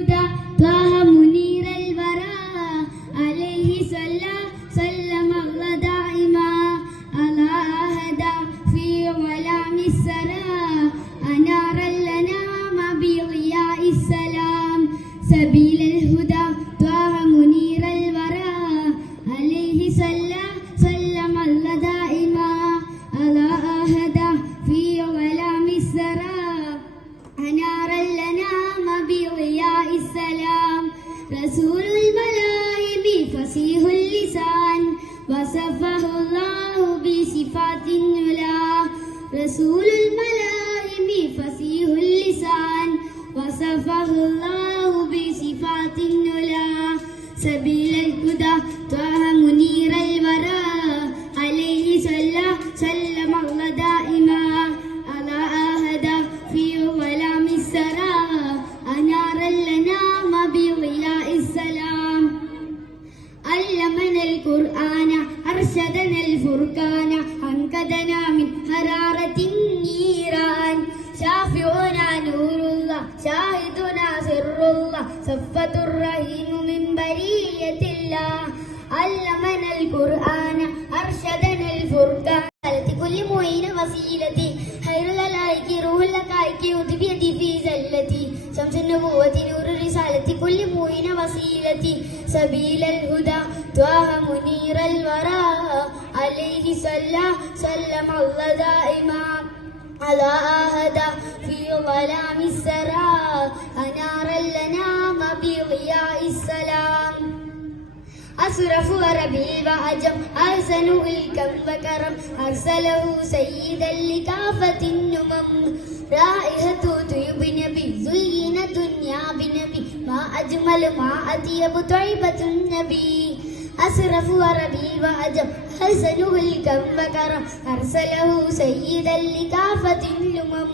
طه منير الورى عليه صلى سلم الله دائما على أهدى في ظلام السرى أنار الأنام بضياء السلام سبيل الهدى طه منير الورى عليه صلى سلم الله دائما على أهدى في ظلام السرى أنار الأنام بضياء السلام رسول الملائم فصيح اللسان وصفه الله بصفات العلا رسول الملائم فصيح اللسان وصفه الله بصفات العلا سبيل الهدى طه منير الورى عليه صلى سلم الله دائما على أهدى في ظلام السرى أنار الأنام بضياء السلام علمنا القرآن أرشدنا الفرقان أنقذنا من حرارة النيران شافعنا نور الله شاهدنا سر الله صفة الرحيم من برية الله علمنا القرآن أرشدنا الفرقان كل معين وسيلتي خير الخلائق روح الحقائق بيدي في زلتي شمس النبوة نور الرسالة كل معين وسيلتي سبيل الهدى طه منير الورى عليه صلى سلم الله دائما على أهدى في ظلام السرى أنار الأنام بضياء السلام أشرف وربيع وعجم أحسن الكم وكرم أرسله سيدا لكافة الأمم رائحة طيب نبي زين الدنيا بنبي ما أجمل ما أطيب طيبة النبي أشرف وربيع وعجم أحسن الكم وكرم أرسله سيدا لكافة الأمم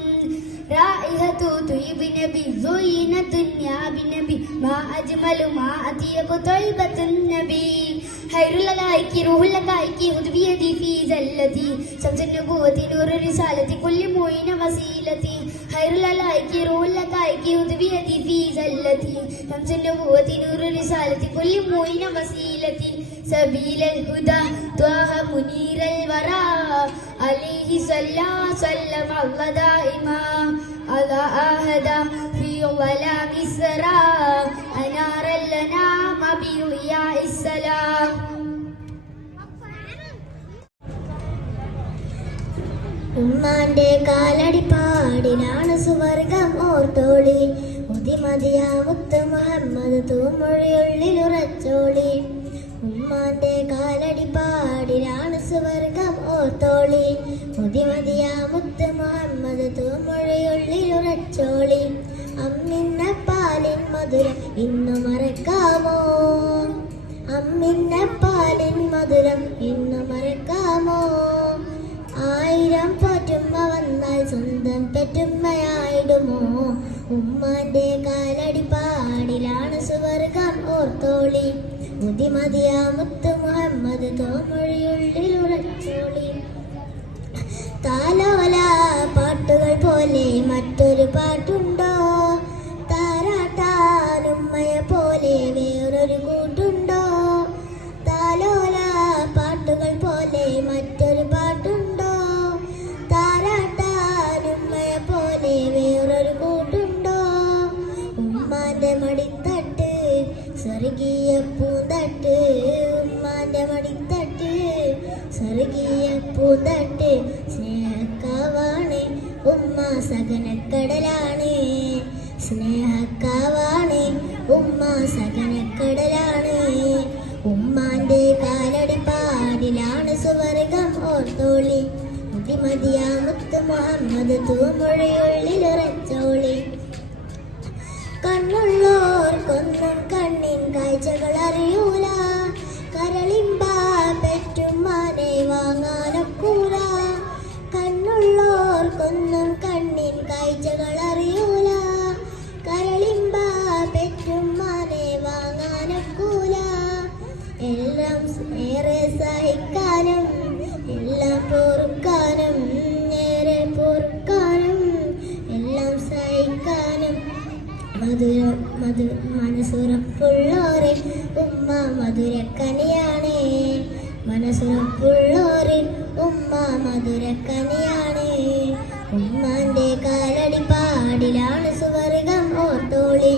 رائحة طيب نبي زين الدنيا بنبي ما أجمل ما أطيب طيبة النبي خير الخلائق روح الحقائق خذ بيدي في زلتي شمس النبوة نور الرسالة كل معين وسيلتي خير الخلائق روح الحقائق خذ بيدي في زلتي شمس النبوة نور الرسالة كل معين وسيلتي سبيل الهدى طه منير الورى عليه صلى سلم الله دائما على أهدى في ظلام السرى أنار الأنام بضياء السلام ഉമ്മാന്റെ കാലടിപ്പാടിലാണ് സുവർഗം ഓർത്തോളി മുതിമതിയാ മുത്ത് മുഹമ്മദ് തൂമൊഴിയുള്ളിലുറച്ചോളി ഉമ്മാന്റെ കാലടിപ്പാടിലാണ് സുവർഗം ഓർത്തോളി മുതിമതിയാ മുത്ത് മുഹമ്മദ് തൂമൊഴിയുള്ളിലുറച്ചോളി അമ്മിന്ന പാലിൻ മധുരം ഇന്നു മറക്കാമോ അമ്മിന്ന പാലിൻ മധുരം ഇന്നു മറക്കാമോ ആയിരം പോറ്റുമ്മ വന്നാൽ സ്വന്തം പെറ്റുമ്മയായിടുമോ ഉമ്മാന്റെ കാലടിപ്പാടിലാണ് സുവർഗം ഓർത്തോളി മുതിമതിയാ മുത്ത് മുഹമ്മദ് തോമൊഴിയുള്ളിലുറച്ചോളി താലോല പാട്ടുകൾ പോലെ മറ്റൊരു പാട്ടുണ്ടോ താരാട്ടാനുമ്മയെ പോലെ വേറൊരു കൂട്ടുണ്ടോ താലോല പാട്ടുകൾ പോലെ മറ്റൊരു പാട്ടുണ്ടോ താരാട്ടാനുമ്മയെ പോലെ വേറൊരു കൂട്ടുണ്ടോ ഉമ്മാന്റെ മടിത്തട്ട് സ്വർഗീയ പൂന്തട്ട് ഉമ്മാന്റെ മടിത്തട്ട് സ്വർഗീയ പൂന്തട്ട് സ്നേഹക്കാവാണ് ഉമ്മ സകനക്കടലാണ് സ്നേഹക്കാവാണ് ഉമ്മ സകനക്കടലാണ് ഉമ്മാന്റെ കാലടിപ്പാടിലാണ് സുവർഗം ഓർത്തോളി മുതിമതിയാ മുത്ത് മുഹമ്മദ് തൂമൊഴിയുള്ളിലുറച്ചോളി കണ്ണുള്ളോർക്കൊന്നും കണ്ണിൻ കാഴ്ചകൾ അറിയൂല കരളിമ്പ പെറ്റുമ്മാനെ വാങ്ങാനൊക്കൂല കണ്ണുള്ളോർക്കൊന്നും കണ്ണിൻ കാഴ്ചകൾ അറിയൂല കരളിമ്പ പെറ്റുമ്മാനെ വാങ്ങാനൊക്കൂല എല്ലാം ഏറെ സഹിക്കാനും എല്ലാം പൊറുക്കാനും ഏറെ പൊറുക്കാനും എല്ലാം സഹിക്കാനും മധുര മനസ്സുറപ്പുള്ളോരിൽ ഉമ്മ മധുരക്കനിയാണ്. മനസ്സുറപ്പുള്ളോരിൽ ഉമ്മ മധുരക്കനിയാണ്. ഉമ്മാന്റെ കാലടി പാടിലാണ് സുവർഗം ഓർത്തോളി.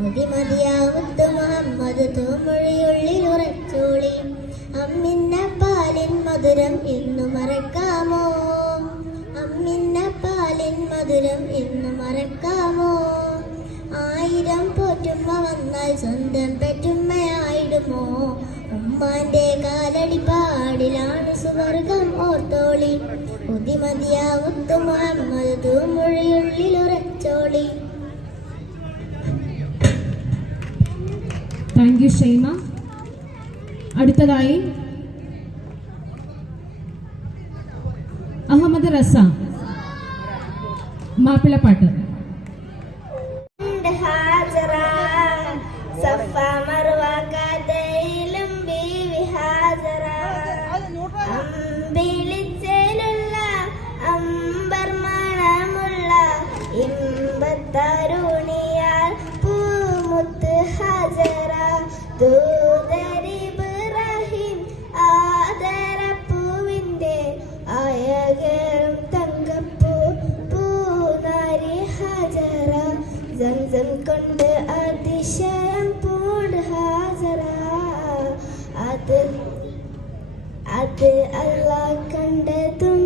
മതിമതിയാവുത്ത് മുഹമ്മദ് തൂമൊഴിയുള്ളിൽ ഉറച്ചോളി. അമ്മിന്ന പാലിൻ മധുരം ഇന്നു മറക്കാമോ? അമ്മിന്ന പാലിൻ മധുരം ഇന്നു മറക്കാമോ? 1000 പോറ്റുമ്മ വന്നാൽ സ്വന്തം പെറ്റുമ്മയായിടുമോ? ഉമ്മാന്റെ കാലടി പാടിലാണ് സുവർഗം ഓർത്തോളി. മതിമതിയാവുത്ത് മുഹമ്മദ് തൂമൊഴിയുള്ളിൽ ഉറച്ചോളി. Thank you Shaima. അടുത്തതായി അഹമ്മദ് റസ, മാപ്പിളപ്പാട്ട്. സഫ മർവ കഥയിലും ബീവി ഹാജറ. അമ്പിളിച്ചേലുള്ള അമ്പർ മണമുള്ള ഇമ്പത്തരുണിയാൽ പൂമുത്ത് ഹാജറ. ദൂതരിബ്രാഹിം ആദരപ്പൂവിന്റെ അയകേറും തങ്കപ്പൂ പൂനാരി ഹാജറ. സംസം കൊണ്ട് അതിശയം പൂണ്ട് ഹാജറ. അത് അല്ലാഹ് കണ്ടതും